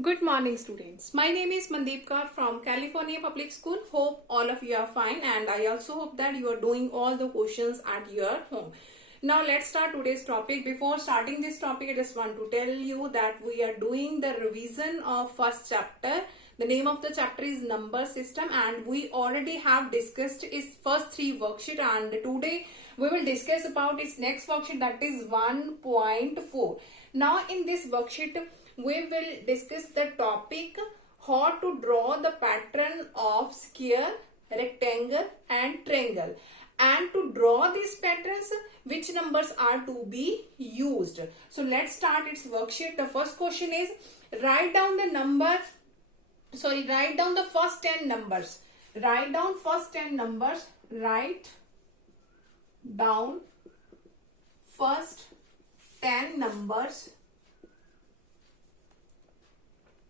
Good morning, students. My name is Mandeep Kaur from California Public School. Hope all of you are fine, and I also hope that you are doing all the questions at your home. Now, let's start today's topic. Before starting this topic, I just want to tell you that we are doing the revision of first chapter. The name of the chapter is Number System, and we already have discussed its first three worksheet, and today we will discuss about its next worksheet, that is 1.4. Now, in this worksheet, we will discuss the topic how to draw the pattern of square, rectangle and triangle, and to draw these patterns which numbers are to be used. So let's start its worksheet. The first question is write down the first 10 numbers. Write down first 10 numbers. Write down first 10 numbers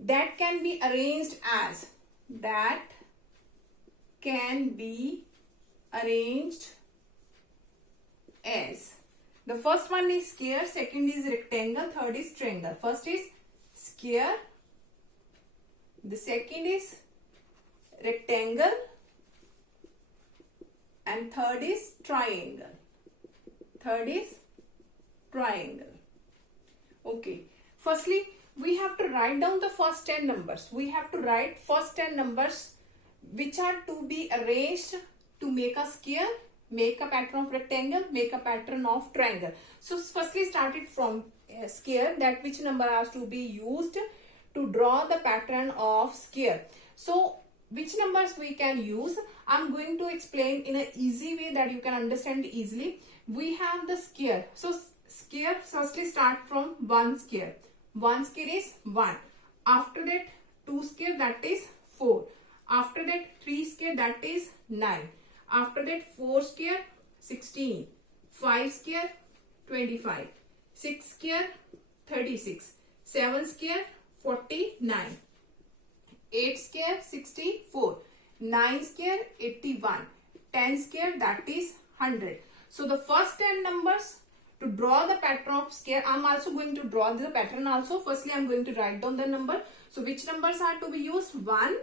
that can be arranged as the first one is square, second is rectangle, third is triangle. First is square, the second is rectangle, and third is triangle. Okay, firstly we have to write down the first 10 numbers. We have to write first 10 numbers which are to be arranged to make a square, make a pattern of rectangle, make a pattern of triangle. So firstly started from square, that which number has to be used to draw the pattern of square. So which numbers we can use, I'm going to explain in an easy way that you can understand easily. We have the square. So square, firstly start from 1 square. 1 square is 1. After that 2 square, that is 4. After that 3 square, that is 9. After that 4 square, 16. 5 square, 25. 6 square, 36. 7 square, 49. 8 square, 64. 9 square, 81. 10 square, that is 100. So the first 10 numbers to draw the pattern of square, I'm also going to draw the pattern also. Firstly, I'm going to write down the number. So which numbers are to be used? 1,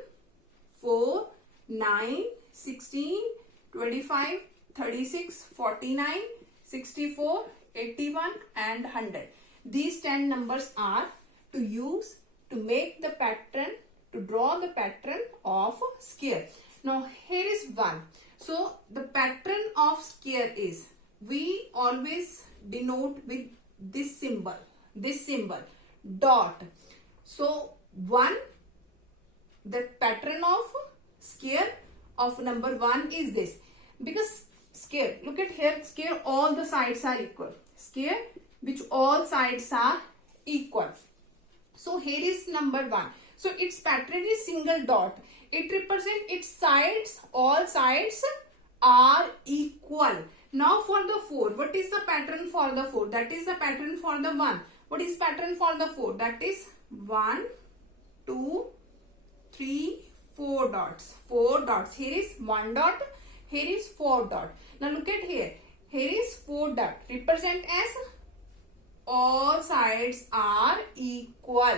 4, 9, 16, 25, 36, 49, 64, 81 and 100. These 10 numbers are to use to make the pattern, to draw the pattern of square. Now here is 1. So the pattern of square is, we always denote with this symbol, dot. So 1, the pattern of square of number 1 is this, because square, look at here, square all the sides are equal, square which all sides are equal. So here is number 1. So its pattern is single dot. It represents its sides, all sides are equal. Now for the 4, what is the pattern for the 4? That is the pattern for the 1. What is pattern for the 4? That is 1, 2, 3, 4 dots. 4 dots. Here is 1 dot. Here is 4 dot. Now look at here. Here is 4 dot. Represent as all sides are equal.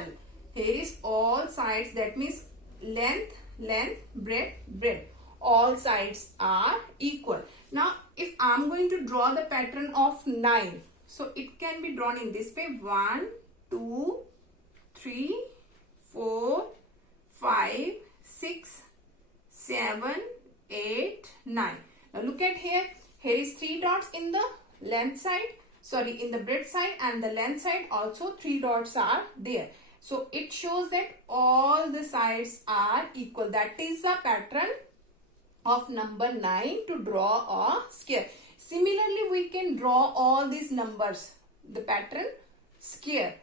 Here is all sides. That means length, breadth, breadth. All sides are equal. Now if I'm going to draw the pattern of 9, so it can be drawn in this way. 1, 2, 3, 4, 5, 6, 7, 8, 9. Now look at here. Here is 3 dots in the length side, in the breadth side, and the length side also 3 dots are there. So it shows that all the sides are equal. That is the pattern of number 9 to draw a square. Similarly, we can draw all these numbers, the pattern square,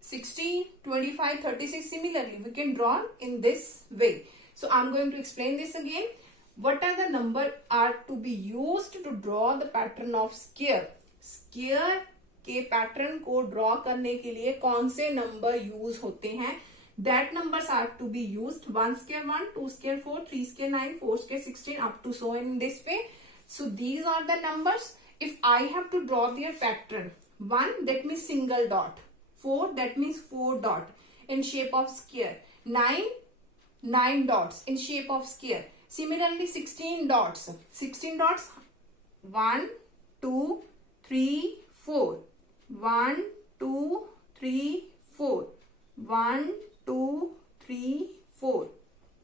16, 25, 36. Similarly, we can draw in this way. So I'm going to explain this again. What are the number are to be used to draw the pattern of square? Square के pattern को draw करने के लिए कौन से number use होते हैं? That numbers are to be used. 1 square 1, 2 square 4, 3 square 9, 4 square 16, up to so in this way. So these are the numbers. If I have to draw their pattern, 1 that means single dot, 4 that means 4 dot. in shape of square. 9 dots in shape of square. Similarly 16 dots. 16 dots, 1 2 3 4. 1 2 3 4. 1 2 3 4.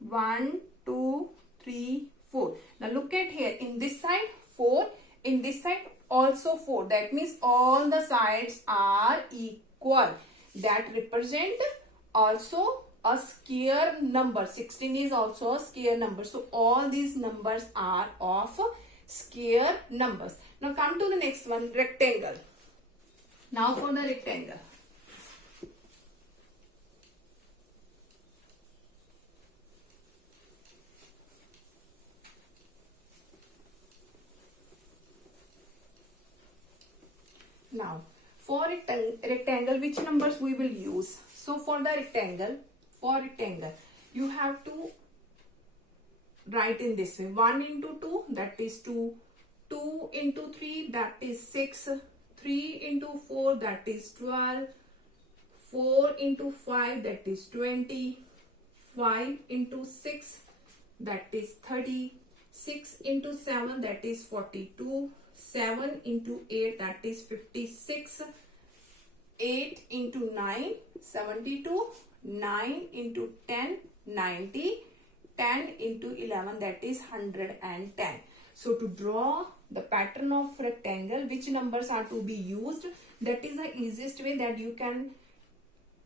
1 2 3 4. Now look at here, in this side 4, in this side also 4. That means all the sides are equal. That represent also a square number. 16 is also a square number. So all these numbers are of square numbers. Now come to the next one, rectangle. Now for the rectangle. Now for rectangle, which numbers we will use? So for the rectangle, you have to write in this way: 1 into 2, that is 2. 2 into 3, that is 6. 3 into 4, that is 12. 4 into 5, that is 20. 5 into 6, that is 30. 6 into 7, that is 42. 7 into 8, that is 56. 8 into 9, 72. 9 into 10, 90. 10 into 11, that is 110. So to draw the pattern of rectangle, which numbers are to be used? That is the easiest way that you can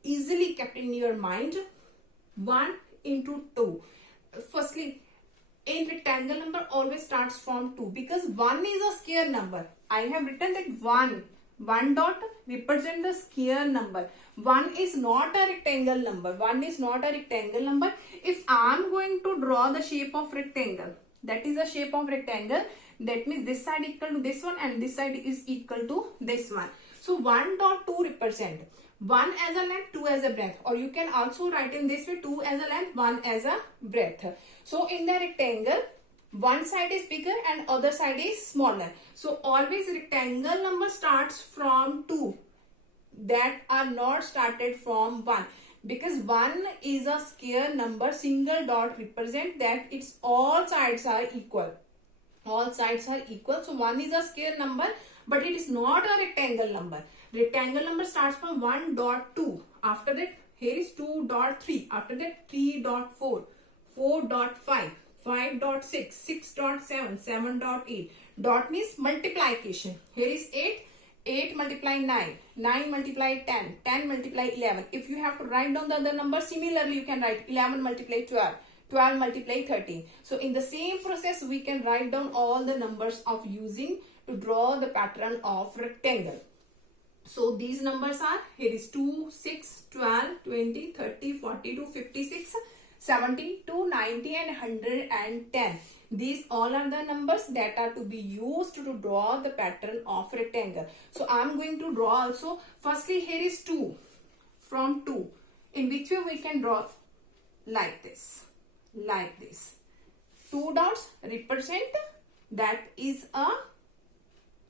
easily keep in your mind. 1 into 2. Firstly, in rectangle, number always starts from 2 because 1 is a square number. I have written that 1 dot represent the square number. 1 is not a rectangle number. 1 is not a rectangle number. If I am going to draw the shape of rectangle, that is the shape of rectangle, that means this side equal to this one and this side is equal to this one. So 1 dot 2 represent 1 as a length, 2 as a breadth, or you can also write in this way: 2 as a length, 1 as a breadth. So in the rectangle, one side is bigger and other side is smaller. So always rectangle number starts from 2, that are not started from 1, because 1 is a square number. Single dot represent that its all sides are equal. All sides are equal. So 1 is a square number, but it is not a rectangle number. Rectangle number starts from 1 dot 2. After that, here is 2 dot 3. After that, 3 dot 4. 4 dot 5. 5 dot 6. 6 dot 7. 7 dot 8. Dot means multiplication. Here is 8. 8 multiply 9. 9 multiply 10. 10 multiply 11. If you have to write down the other number, similarly you can write 11 multiply 12. 12 multiply 13. So in the same process, we can write down all the numbers of using to draw the pattern of rectangle. So these numbers are, here is 2, 6, 12, 20, 30, 42, 56, 72, 90 and 110. These all are the numbers that are to be used to draw the pattern of rectangle. So I am going to draw also. Firstly, here is 2. From 2. In which way we can draw? Like this. Like this. 2 dots represent that is a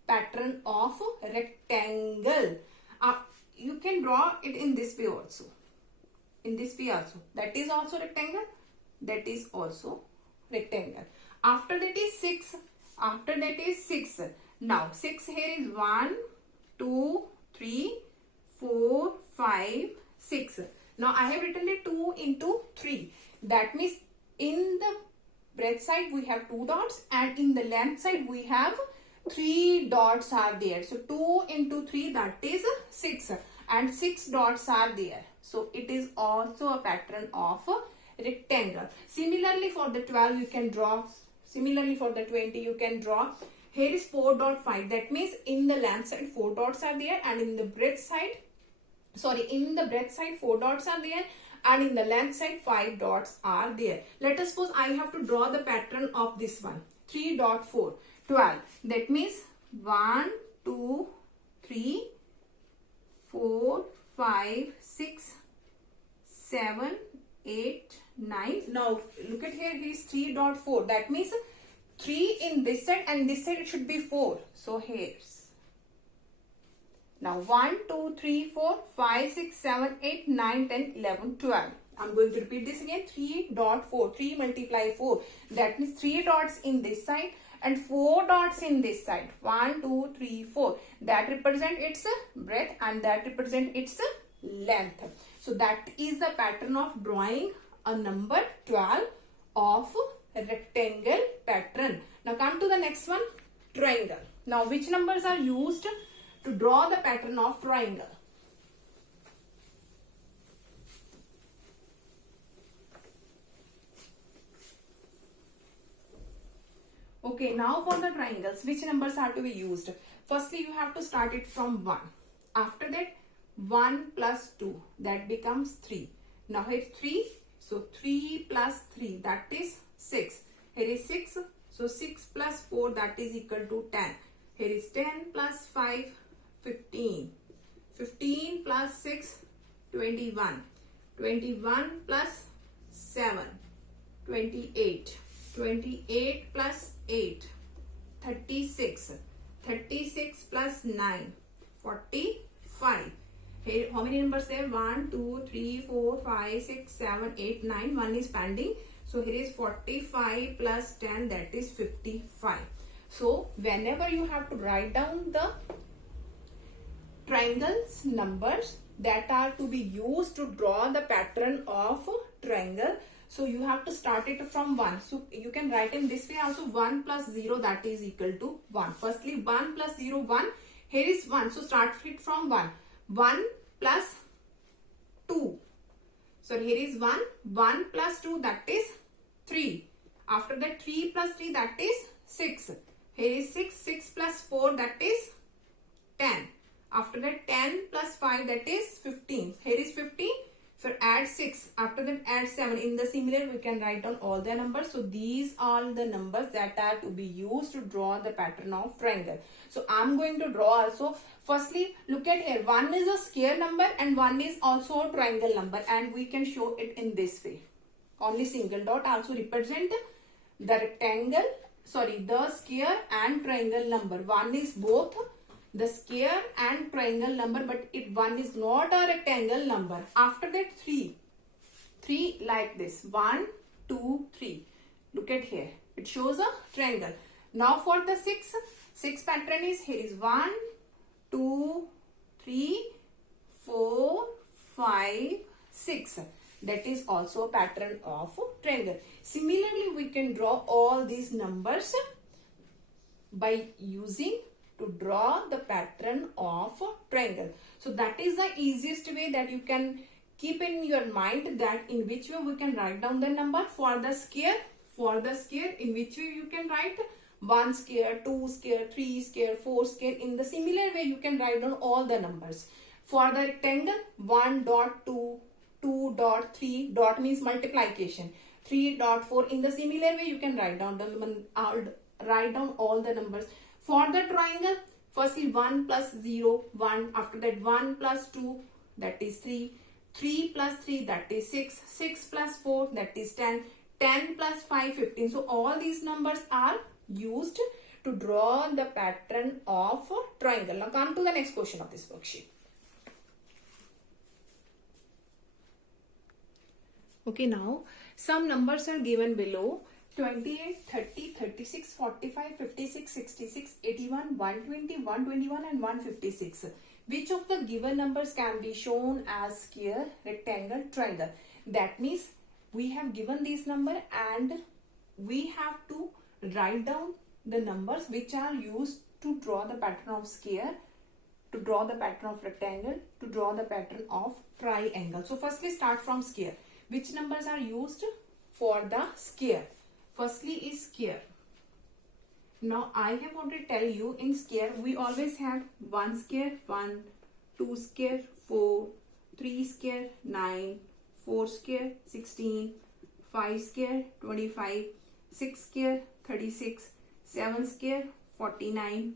pattern of rectangle. You can draw it in this way also. In this way also. That is also rectangle. That is also rectangle. After that is 6. After that is 6. Now 6 here is 1, 2, 3, 4, 5, 6. Now I have written it 2 into 3. That means in the breadth side we have 2 dots and in the length side we have 3 dots are there. So 2 into 3, that is 6 and 6 dots are there. So it is also a pattern of a rectangle. Similarly for the 12 you can draw. Similarly for the 20 you can draw. Here is 4.5. That means in the length side 4 dots are there and in the breadth side, in the breadth side 4 dots are there and in the length side 5 dots are there. Let us suppose I have to draw the pattern of this one. 3.4. 12. That means 1, 2, 3, 4, 5, 6, 7, 8, 9. Now look at here, is 3.4. That means 3 in this side and this side it should be 4. So here's Now 1, 2, 3, 4, 5, 6, 7, 8, 9, 10, 11, 12. I'm going to repeat this again. 3 dot 4. 3 multiply 4. That means 3 dots in this side and 4 dots in this side. 1, 2, 3, 4. That represent its breadth and that represent its length. So that is the pattern of drawing a number 12 of rectangle pattern. Now come to the next one, triangle. Now which numbers are used to draw the pattern of triangle? Okay, now for the triangles, which numbers are to be used? Firstly, you have to start it from 1. After that, 1 plus 2, that becomes 3. Now here 3, so 3 plus 3, that is 6. Here is 6, so 6 plus 4, that is equal to 10. Here is 10 plus 5, 15. 15 plus 6, 21. 21 plus 7, 28. 28 plus 8, 36. 36 plus 9, 45. Here, how many numbers there? 1, 2, 3, 4, 5, 6, 7, 8, 9. 1 is pending. So here is 45 plus 10, that is 55. So whenever you have to write down the triangles numbers that are to be used to draw the pattern of triangle, so you have to start it from 1. So you can write in this way also, 1 plus 0, that is equal to 1. Firstly 1 plus 0, 1. Here is 1. So start it from 1. 1 plus 2. So here is 1. 1 plus 2, that is 3. After that 3 plus 3, that is 6. Here is 6. 6 plus 4, that is 10. After that 10 plus 5, that is 15. Here is 15. So add 6. After that add 7. In the similar we can write down all the numbers. So these are the numbers that are to be used to draw the pattern of triangle. So I'm going to draw also. Firstly, look at here. 1 is a square number and 1 is also a triangle number, and we can show it in this way. Only single dot also represent the rectangle, the square and triangle number. 1 is both the square and triangle number, but one is not a rectangle number. After that 3 like this, 1, 2, 3. Look at here, it shows a triangle. Now for the 6 pattern is, here is 1, 2, 3, 4, 5, 6. That is also a pattern of triangle. Similarly, we can draw all these numbers by using to draw the pattern of triangle. So that is the easiest way that you can keep in your mind, that in which way we can write down the number. For the square, in which way you can write 1 square, 2 square, 3 square, 4 square. In the similar way you can write down all the numbers. For the rectangle, 1 dot 2, 2 dot 3, dot means multiplication, 3 dot 4. In the similar way you can write down all the numbers. For the triangle, firstly 1 plus 0, 1. After that 1 plus 2, that is 3. 3 plus 3, that is 6. 6 plus 4, that is 10. 10 plus 5, 15. So all these numbers are used to draw the pattern of triangle. Now come to the next question of this worksheet. Okay, now some numbers are given below: 28, 30, 36, 45, 56, 66, 81, 120, 121 and 156. Which of the given numbers can be shown as square, rectangle, triangle? That means we have given these number and we have to write down the numbers which are used to draw the pattern of square, to draw the pattern of rectangle, to draw the pattern of triangle. So firstly start from square. Which numbers are used for the square? Firstly is square. Now I have already tell you, in square we always have 1 square 1, 2 square 4, 3 square 9, 4 square 16, 5 square 25, 6 square 36, 7 square 49,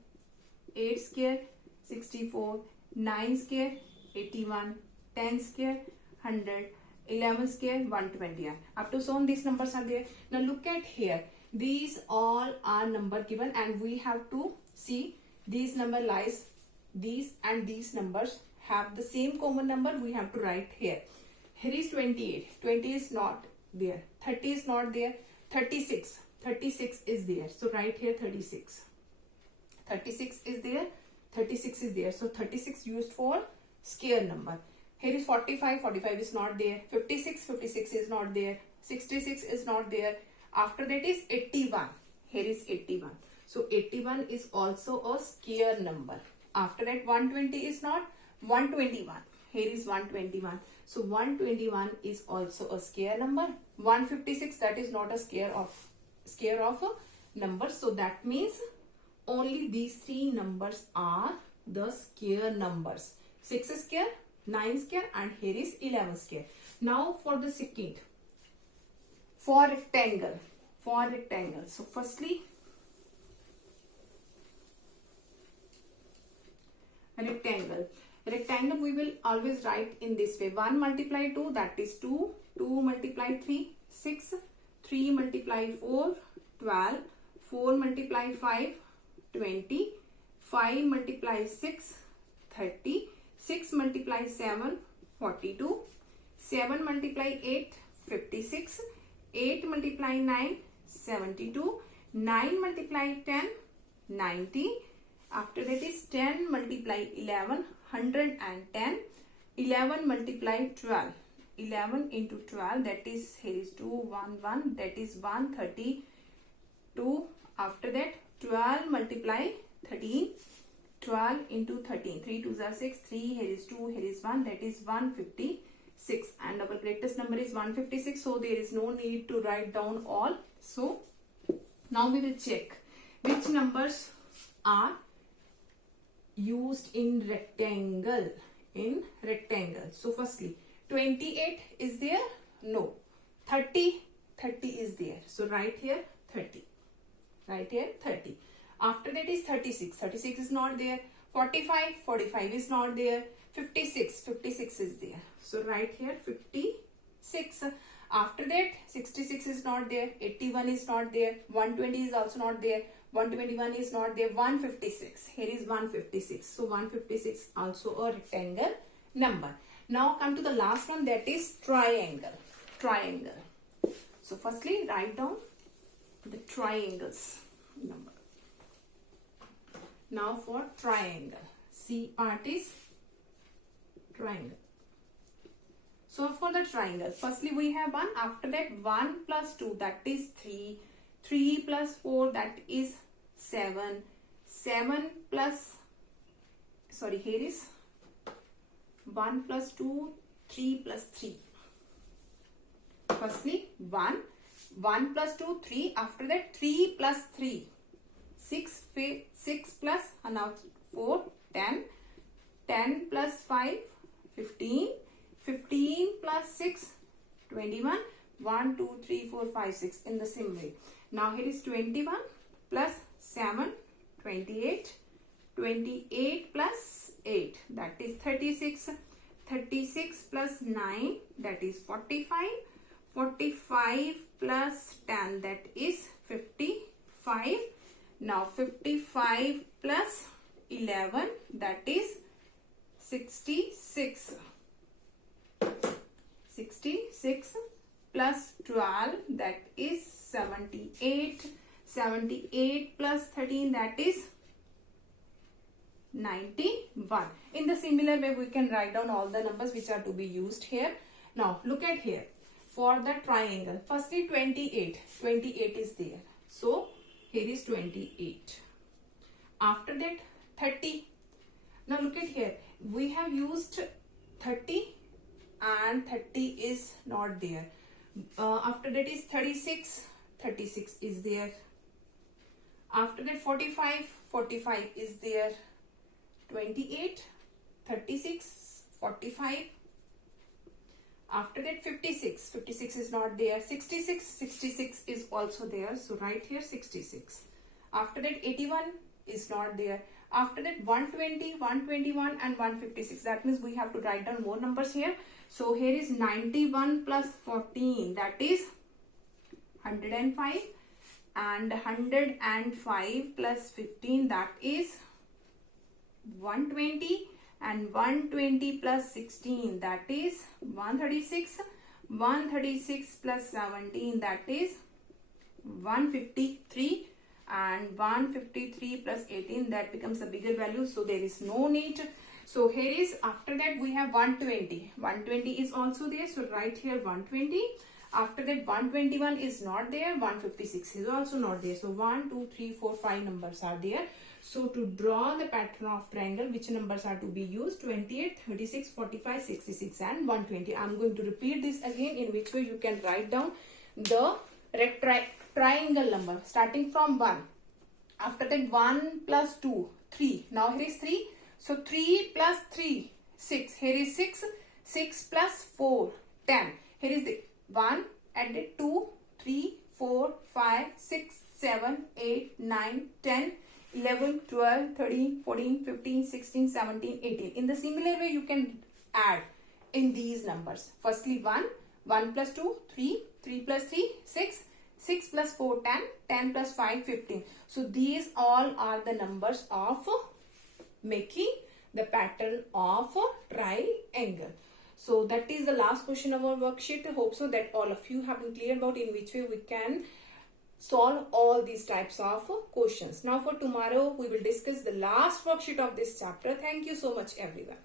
8 square 64, 9 square 81, 10 square 100, 11 square 120. Up to so on these numbers are there. Now look at here, these all are number given and we have to see these number lies these and these numbers have the same common number, we have to write here. Here is 28. 20 is not there. 30 is not there. 36. 36 is there. So write here 36. 36 is there. 36 is there. So 36 used for square number. Here is 45. 45 is not there. 56. 56 is not there. 66 is not there. After that is 81. Here is 81. So 81 is also a square number. After that 120 is not. 121. Here is 121. So 121 is also a square number. 156, that is not a square of a number. So that means only these three numbers are the square numbers. 6 square, 9 square, and here is 11 square. Now for the second, for rectangle. So firstly, rectangle we will always write in this way. 1 multiply 2, that is 2. 2 multiply 3, 6. 3 multiply 4, 12. 4 multiply 5, 20. 5 multiply 6, 30. 6 multiply 7, 42. 7 multiply 8, 56. 8 multiply 9, 72. 9 multiply 10, 90. After that is 10 multiply 11, 110. 11 multiply 12. 11 into 12, that is, here is 2, 1, 1, that is 132. After that 12 multiply 13. 12 into 13. 3 2s are 6. 3, here is 2, here is 1, that is 156. And our greatest number is 156. So there is no need to write down all. So now we will check which numbers are used in rectangle. So firstly, 28 is there? No. 30 is there. So write here 30. After that is 36. 36 is not there. 45 is not there. 56 is there. So write here 56. After that 66 is not there. 81 is not there. 120 is also not there. 121 is not there. 156. Here is 156. So 156 also a rectangle number. Now come to the last one, that is triangle. So firstly write down the triangles number. Now for triangle. C part is triangle. So for the triangle, firstly we have 1. After that 1 plus 2, that is 3. 3 plus 4, that is 7. 7 plus, sorry, here is 1 plus 2, 3 plus 3. Firstly 1 plus 2, 3. After that 3 plus 3, 6 plus, and now 4, 10. 10 plus 5, 15. 15 plus 6, 21. 1, 2, 3, 4, 5, 6 in the same way. Now here is 21 plus 7, 28. 28 plus 8, that is 36. 36 plus 9, that is 45. 45 plus 10, that is 55. Now 55 plus 11, that is 66. 66 plus 12, that is 78. 78 plus 13, that is 91. In the similar way, we can write down all the numbers which are to be used here. Now look at here. For the triangle, firstly 28. 28 is there. So here is 28. After that 30. Now look at here. We have used 30 and 30 is not there. After that is 36. 36 is there. After that 45. 45 is there. 28. 36. 45. After that 56. 56 is not there. 66. 66 is also there. So write here 66. After that 81 is not there. After that 120, 121 and 156. That means we have to write down more numbers here. So here is 91 plus 14. That is 105. And 105 plus 15. That is 120, and 120 plus 16, that is 136. 136 plus 17, that is 153, and 153 plus 18, that becomes a bigger value, so there is no need. So here is, after that we have 120. 120 is also there, so write here 120. After that 121 is not there, 156 is also not there. So 1, 2, 3, 4, 5 numbers are there. So to draw the pattern of triangle, which numbers are to be used? 28, 36, 45, 66 and 120. I am going to repeat this again, in which way you can write down the triangle number starting from 1. After that 1 plus 2, 3. Now here is 3. So 3 plus 3, 6. Here is 6. 6 plus 4, 10. Here is the 1, added 2, 3, 4, 5, 6, 7, 8, 9, 10, 11, 12, 13, 14, 15, 16, 17, 18. In the similar way, you can add in these numbers. Firstly 1, 1 plus 2, 3, 3 plus 3, 6, 6 plus 4, 10, 10 plus 5, 15. So these all are the numbers of making the pattern of a triangle. So that is the last question of our worksheet. I hope so that all of you have been clear about in which way we can solve all these types of questions. Now for tomorrow, we will discuss the last worksheet of this chapter. Thank you so much everyone.